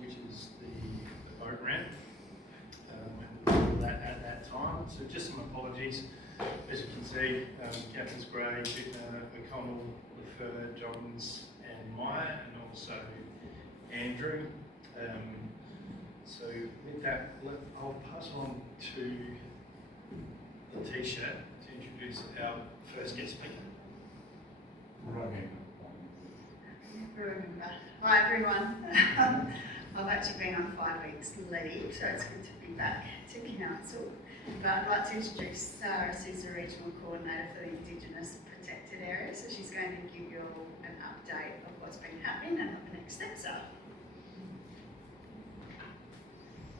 which is the boat ramp. And that at that time. So just some apologies. As you can see, Captains Gray, Bittner, O'Connell, Leffer, Johns and Meyer, and also Andrew. So with that, I'll pass on to Letitia to introduce our first guest speaker. Hi everyone. I've actually been on 5 weeks leave, so it's good to be back to council. But I'd like to introduce Sarah, who's the Regional Coordinator for the Indigenous Protected Area. So she's going to give you all an update of what's been happening and what the next steps are.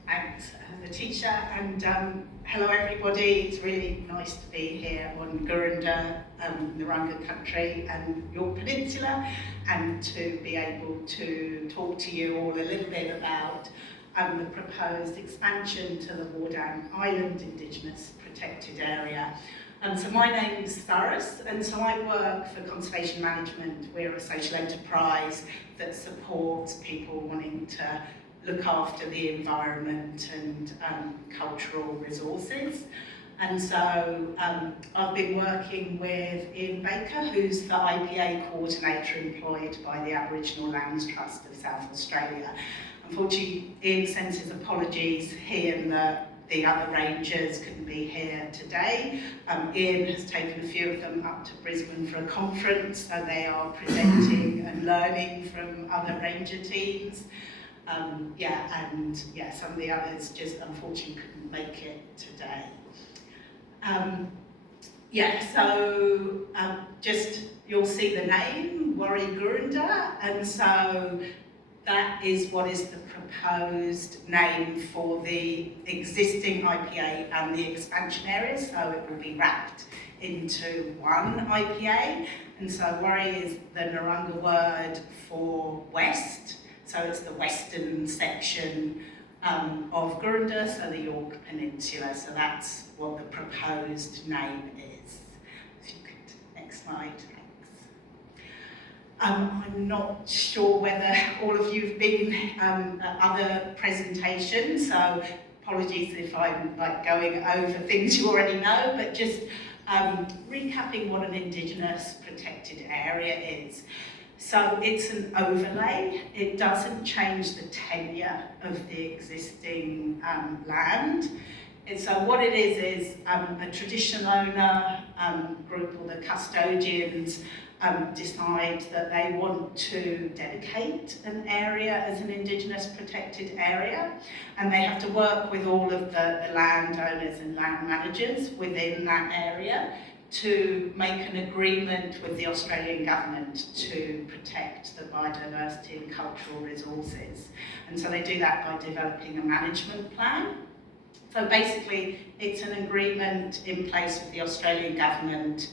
Thanks, Letitia, and hello everybody. It's really nice to be here on Gurunda, Narungga country and York Peninsula, and to be able to talk to you all a little bit about the proposed expansion to the Wardang Island Indigenous Protected Area. So my name's Saras, and so I work for Conservation Management. We're a social enterprise that supports people wanting to look after the environment and cultural resources. And so I've been working with Ian Baker, who's the IPA coordinator employed by the Aboriginal Lands Trust of South Australia. Unfortunately, Ian sends his apologies. He and the other rangers couldn't be here today. Ian has taken a few of them up to Brisbane for a conference, so they are presenting and learning from other ranger teams. Some of the others just unfortunately couldn't make it today. Just you'll see the name, Warri Gurunda, and so that is what is the proposed name for the existing IPA and the expansion area, so it will be wrapped into one IPA, and so Warri is the Narungga word for west. So it's the western section of Gurunda, so the York Peninsula. So that's what the proposed name is. If you could, next slide, thanks. I'm not sure whether all of you have been at other presentations, so apologies if I'm going over things you already know, but just recapping what an Indigenous protected area is. So it's an overlay. It doesn't change the tenure of the existing land. And so what it is a traditional owner group, or the custodians, decide that they want to dedicate an area as an Indigenous protected area, and they have to work with all of the landowners and land managers within that area to make an agreement with the Australian government to protect the biodiversity and cultural resources. And so they do that by developing a management plan. So basically, it's an agreement in place with the Australian government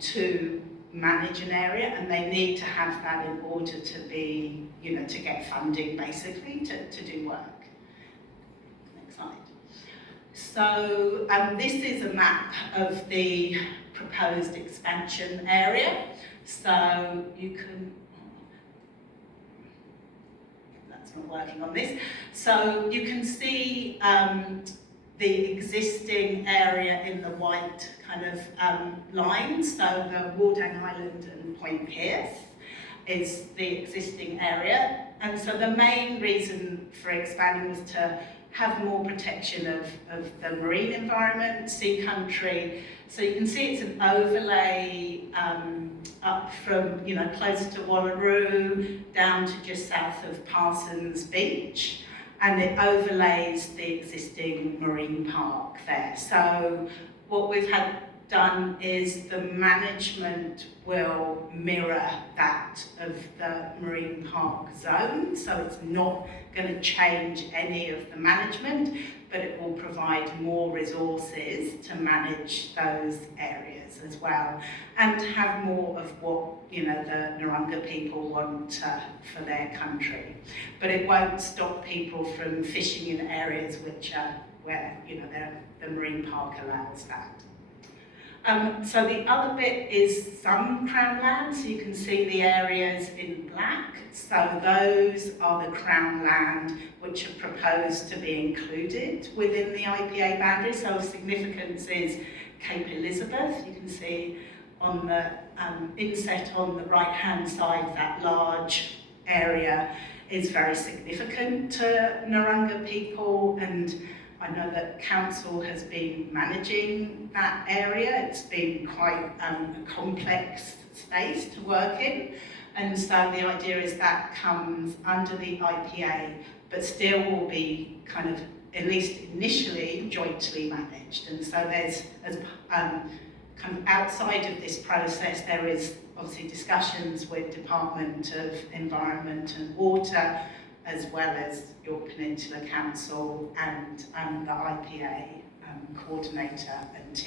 to manage an area, and they need to have that in order to be, to get funding basically to do work. Next slide. So this is a map of the proposed expansion area. So you can, that's not working on this. So you can see the existing area in the white kind of lines. So the Wardang Island and Point Pearce is the existing area. And so the main reason for expanding was to have more protection of the marine environment, sea country. So you can see it's an overlay up from, close to Wallaroo down to just south of Parsons Beach, and it overlays the existing marine park there. So what we've had done is the management will mirror that of the marine park zone, so it's not going to change any of the management, but it will provide more resources to manage those areas as well, and to have more of what the Narungga people want for their country. But it won't stop people from fishing in areas which are where the marine park allows that. So the other bit is some Crown land, so you can see the areas in black. So those are the Crown land which are proposed to be included within the IPA boundary. So of significance is Cape Elizabeth. You can see on the inset on the right-hand side, that large area is very significant to Narungga people, and I know that council has been managing that area. It's been quite a complex space to work in, and so the idea is that comes under the IPA, but still will be kind of, at least initially, jointly managed. And so there's, as kind of outside of this process, there is obviously discussions with Department of Environment and Water, as well as York Peninsula Council and the IPA coordinator and team.